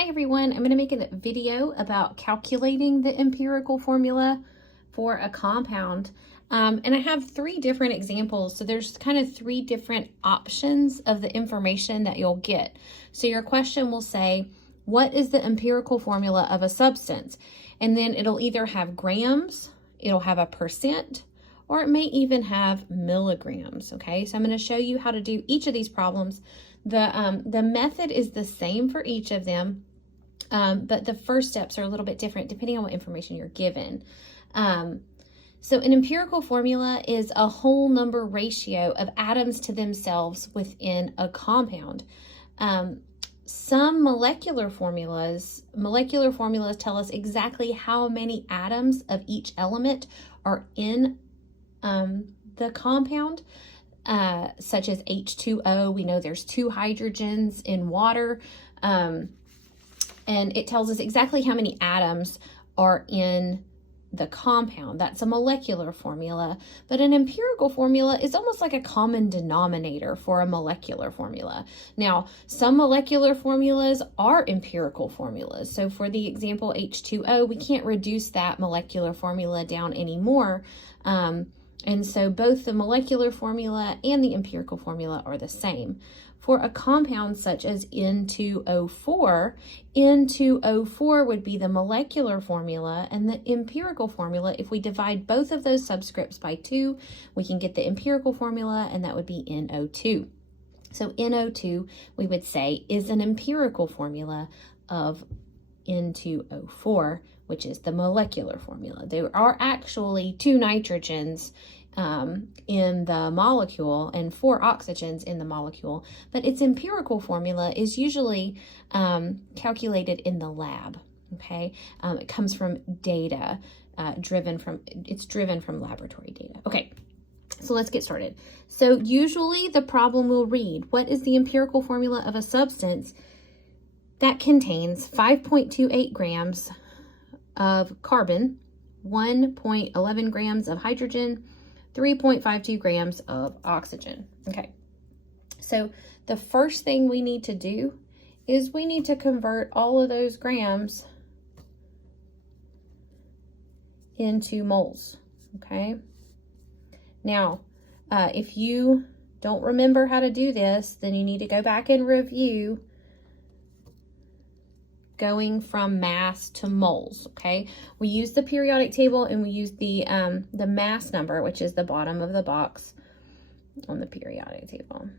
Hi everyone, I'm going to make a video about calculating the empirical formula for a compound. And I have three different examples. So there's kind of three different options of the information that you'll get. So your question will say, what is the empirical formula of a substance? And then it'll either have grams, it'll have a percent, or it may even have milligrams. Okay, so I'm going to show you how to do each of these problems. The method is the same for each of them, but the first steps are a little bit different depending on what information you're given. So an empirical formula is a whole number ratio of atoms to themselves within a compound. Some molecular formulas tell us exactly how many atoms of each element are in the compound. Such as H2O, we know there's 2 hydrogens in water, and it tells us exactly how many atoms are in the compound. That's a molecular formula, but an empirical formula is almost like a common denominator for a molecular formula. Now, some molecular formulas are empirical formulas. So for the example H2O, we can't reduce that molecular formula down anymore. And so both the molecular formula and the empirical formula are the same. For a compound such as N2O4, N2O4 would be the molecular formula, and the empirical formula, if we divide both of those subscripts by 2, we can get the empirical formula, and that would be NO2. So NO2, we would say, is an empirical formula of N2O4, which is the molecular formula. There are actually 2 nitrogens in the molecule and 4 oxygens in the molecule, but its empirical formula is usually calculated in the lab. Okay, it comes from data driven from laboratory data. Okay, so let's get started. So usually the problem will read, what is the empirical formula of a substance that contains 5.28 grams of carbon, 1.11 grams of hydrogen, 3.52 grams of oxygen. Okay, so the first thing we need to do is we need to convert all of those grams into moles. Okay, now if you don't remember how to do this, then you need to go back and review going from mass to moles. Okay, we use the periodic table and we use the mass number, which is the bottom of the box on the periodic table.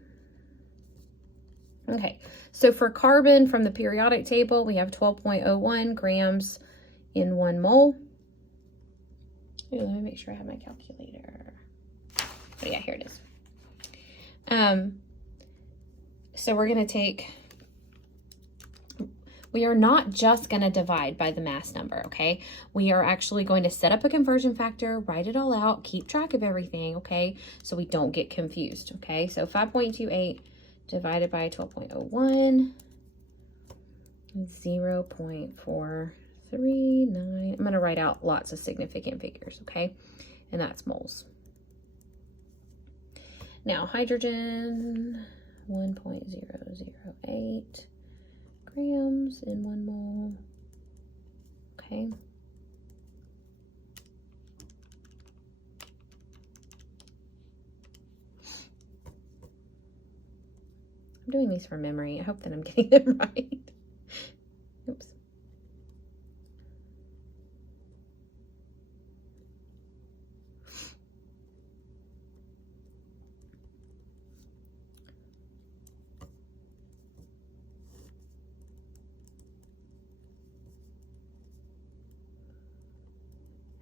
Okay, so for carbon from the periodic table, we have 12.01 grams in 1 mole. Ooh, let me make sure I have my calculator. Oh yeah, here it is. So we're going to take, we are not just going to divide by the mass number, okay? We are actually going to set up a conversion factor, write it all out, keep track of everything, okay? So we don't get confused, okay? So 5.28 divided by 12.01, 0.439. I'm going to write out lots of significant figures, okay? And that's moles. Now, hydrogen, 1.008. grams in 1 mole. Okay. I'm doing these from memory. I hope that I'm getting them right. Oops.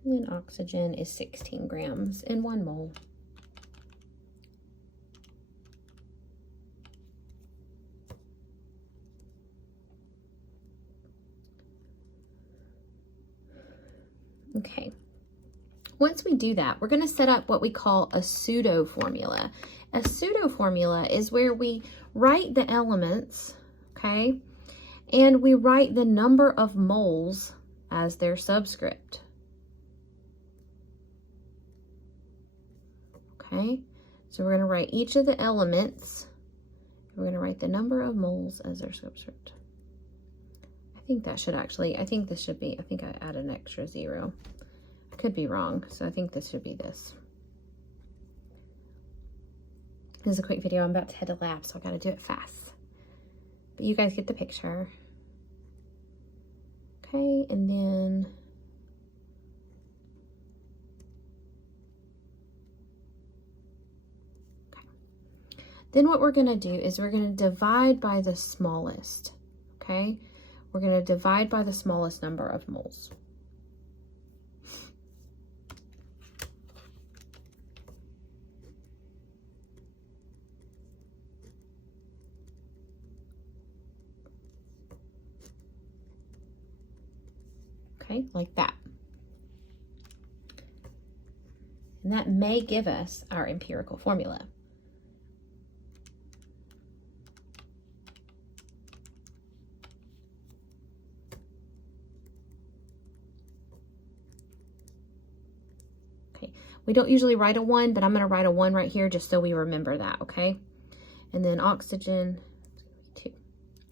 And then oxygen is 16 grams in 1 mole. Okay, once we do that, we're going to set up what we call a pseudo formula. A pseudo formula is where we write the elements, okay, and we write the number of moles as their subscript. Okay, so we're going to write each of the elements. We're going to write the number of moles as their subscript. think that should actually, I think this should be, I think I added an extra 0. I could be wrong, so I think this should be this. This is a quick video. I'm about to head to lab, so I got to do it fast. But you guys get the picture. Okay, and then what we're going to do is we're going to divide by the smallest. Okay, we're going to divide by the smallest number of moles. Okay, like that. And that may give us our empirical formula. Okay, we don't usually write a 1, but I'm going to write a 1 right here just so we remember that, okay? And then oxygen, 2.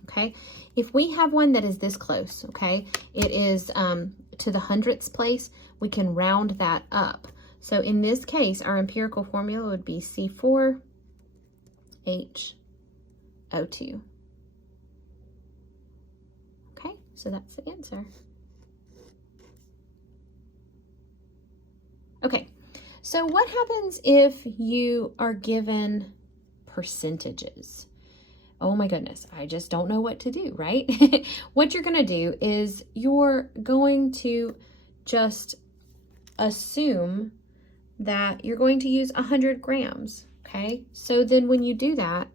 Okay, if we have one that is this close, okay, it is to the hundredths place, we can round that up. So in this case, our empirical formula would be C4H02. Okay, so that's the answer. Okay, so what happens if you are given percentages? Oh my goodness, I just don't know what to do, right? What you're going to do is you're going to just assume that you're going to use 100 grams, okay? So then when you do that,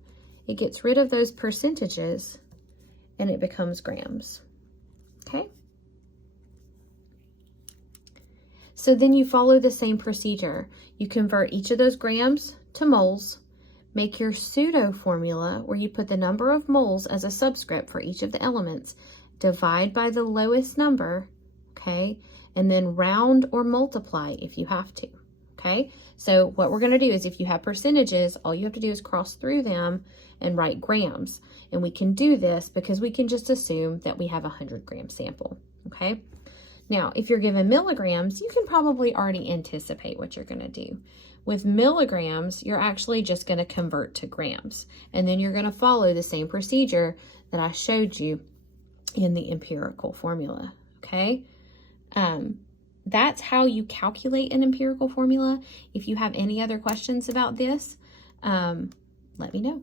it gets rid of those percentages and it becomes grams, okay? So then you follow the same procedure. You convert each of those grams to moles, make your pseudo formula where you put the number of moles as a subscript for each of the elements, divide by the lowest number, okay, and then round or multiply if you have to, okay? So what we're going to do is if you have percentages, all you have to do is cross through them and write grams. And we can do this because we can just assume that we have a 100-gram sample, okay? Now, if you're given milligrams, you can probably already anticipate what you're going to do. With milligrams, you're actually just going to convert to grams, and then you're going to follow the same procedure that I showed you in the empirical formula, okay? That's how you calculate an empirical formula. If you have any other questions about this, let me know.